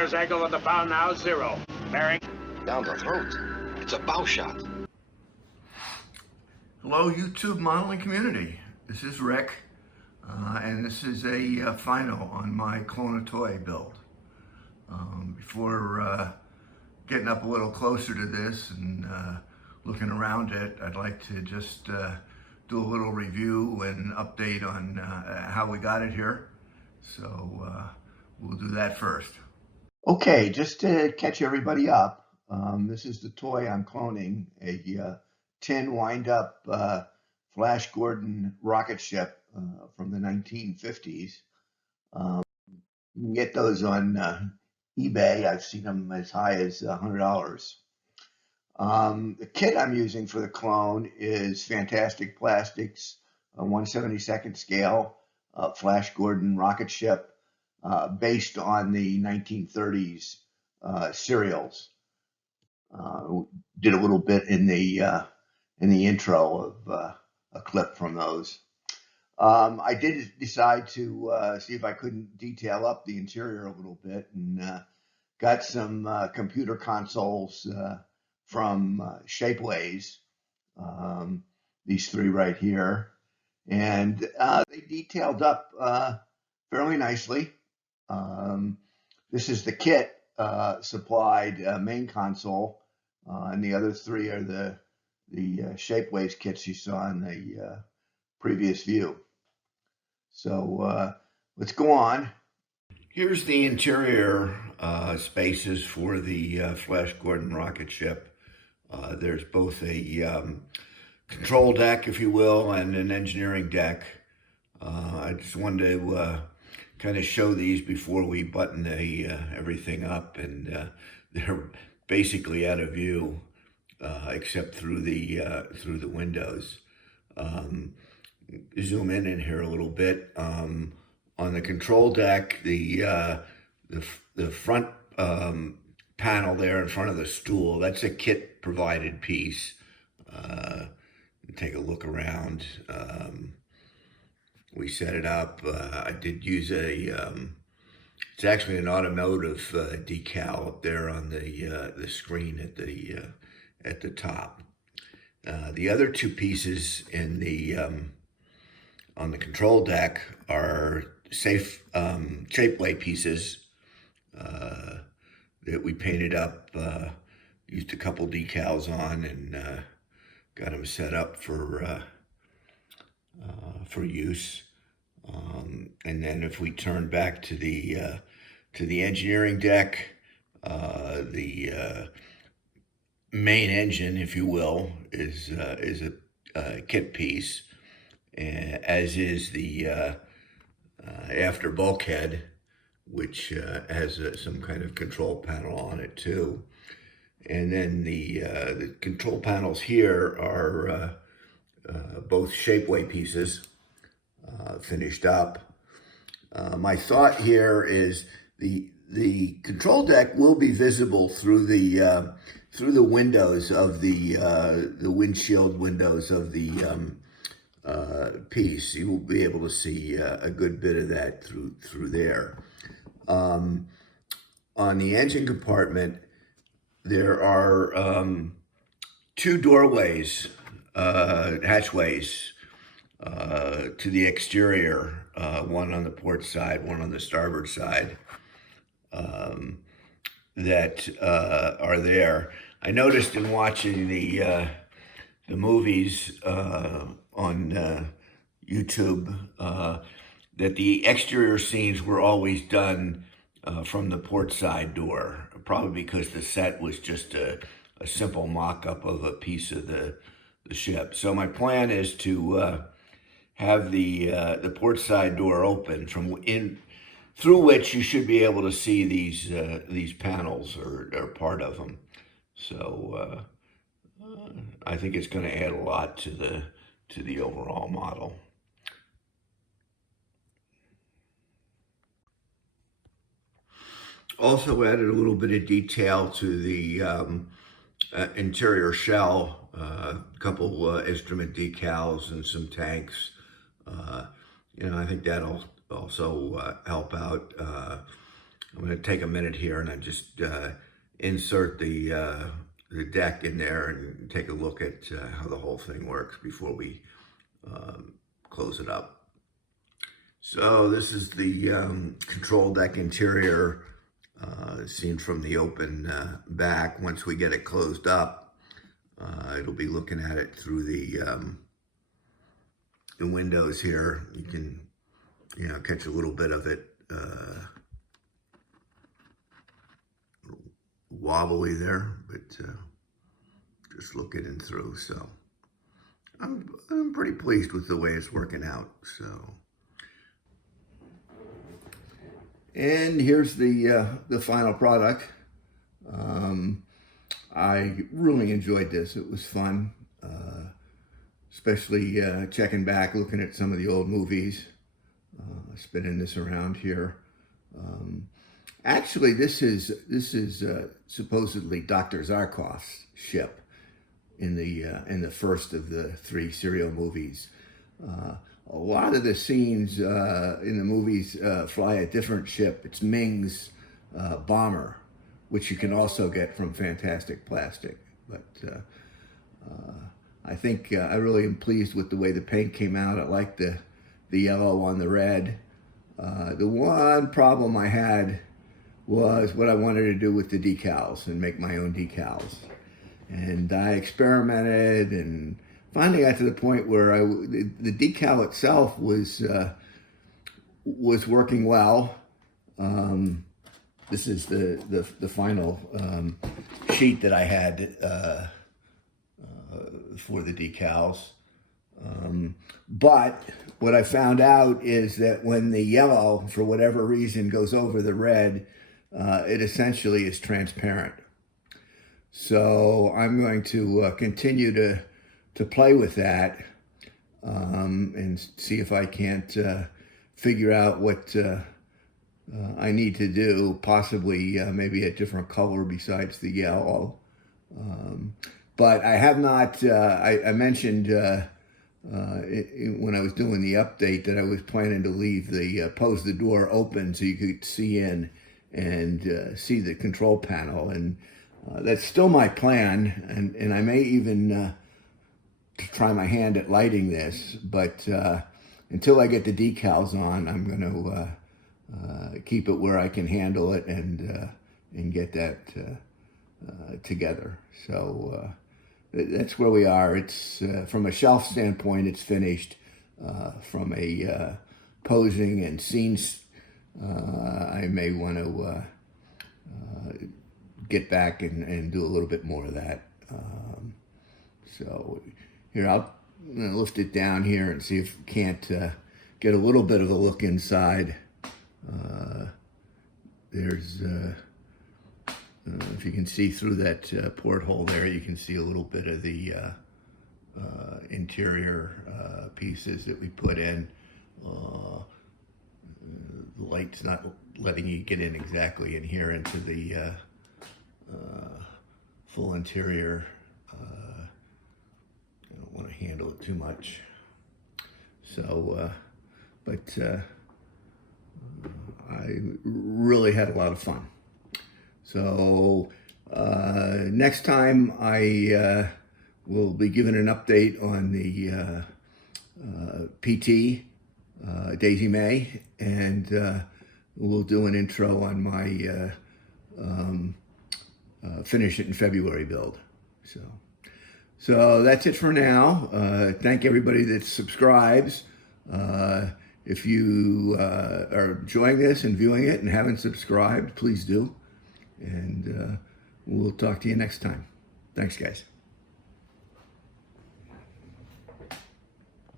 Fires angle with the bow now, 0. Bearing. Down the throat. It's a bow shot. Hello, YouTube modeling community. This is Rick, and this is a final on my Clone a Toy build. Before getting up a little closer to this and looking around it, I'd like to just do a little review and update on how we got it here. So we'll do that first. Okay, just to catch everybody up, this is the toy I'm cloning, a tin wind-up Flash Gordon rocket ship from the 1950s. You can get those on eBay. I've seen them as high as $100. The kit I'm using for the clone is Fantastic Plastics, a 1/72nd scale Flash Gordon rocket ship based on the 1930s serials. Did a little bit in the intro of a clip from those. I did decide to see if I couldn't detail up the interior a little bit, and got some computer consoles from Shapeways, these three right here, and they detailed up fairly nicely. This is the kit supplied main console, and the other three are the Shapeways kits you saw in the previous view. So let's go on. Here's the interior spaces for the Flash Gordon rocket ship. There's both a control deck, if you will, and an engineering deck. I just wanted to kind of show these before we button everything up, and they're basically out of view except through the windows. Zoom in here a little bit. On the control deck, the front panel there in front of the stool, that's a kit provided piece. Take a look around. We set it up. I did use it's actually an automotive decal up there on the screen at the top. The other two pieces in on the control deck are Shapeway pieces that we painted up, used a couple decals on, and got them set up for use. And then if we turn back to the engineering deck, the main engine, if you will, is a kit piece, as is the after bulkhead, which has some kind of control panel on it too. And then the control panels here are both Shapeway pieces finished up. My thought here is the control deck will be visible through the windows of the windshield windows of the piece. You will be able to see a good bit of that through there. On the engine compartment, there are two doorways, hatchways, to the exterior, one on the port side, one on the starboard side, that are there. I noticed in watching the movies on YouTube that the exterior scenes were always done from the port side door, probably because the set was just a simple mock-up of a piece of the ship. So my plan is to have the port side door open through which you should be able to see these panels or part of them. So I think it's going to add a lot to the overall model. Also added a little bit of detail to the interior shell, a couple instrument decals and some tanks. I think that'll also help out I'm going to take a minute here and I just insert the deck in there and take a look at how the whole thing works before we close it up. So this is the control deck interior seen from the open back. Once we get it closed up, it'll be looking at it through the windows here. You can, catch a little bit of it wobbly there, but just looking in through. So I'm pretty pleased with the way it's working out. So, and here's the final product. I really enjoyed this. It was fun, especially checking back, looking at some of the old movies, spinning this around here. Actually, this is supposedly Dr. Zarkov's ship in the first of the 3 serial movies. A lot of the scenes in the movies fly a different ship. It's Ming's bomber, which you can also get from Fantastic Plastic. But I think I really am pleased with the way the paint came out. I like the yellow on the red. The one problem I had was what I wanted to do with the decals and make my own decals. And I experimented and finally got to the point where the decal itself was working well. This is the final sheet that I had for the decals. But what I found out is that when the yellow, for whatever reason, goes over the red, it essentially is transparent. So I'm going to continue to play with that and see if I can't figure out what I need to do, possibly maybe a different color besides the yellow. But I have not, I mentioned when I was doing the update that I was planning to leave pose the door open so you could see in and see the control panel. And that's still my plan. And I may even try my hand at lighting this, but until I get the decals on, I'm going to keep it where I can handle it and get that together. So that's where we are. It's from a shelf standpoint, it's finished. From a posing and scenes, I may want to get back and do a little bit more of that. So here, I'm going to lift it down here and see if we can't get a little bit of a look inside. There's, if you can see through that porthole there, you can see a little bit of the interior pieces that we put in. The light's not letting you get in exactly in here into the full interior. I don't want to handle it too much. So, but I really had a lot of fun. So next time I will be giving an update on the PT, Daisy May, and we'll do an intro on my Finish It in February build. So that's it for now. Thank everybody that subscribes. If you are enjoying this and viewing it and haven't subscribed, please do. And we'll talk to you next time. Thanks, guys.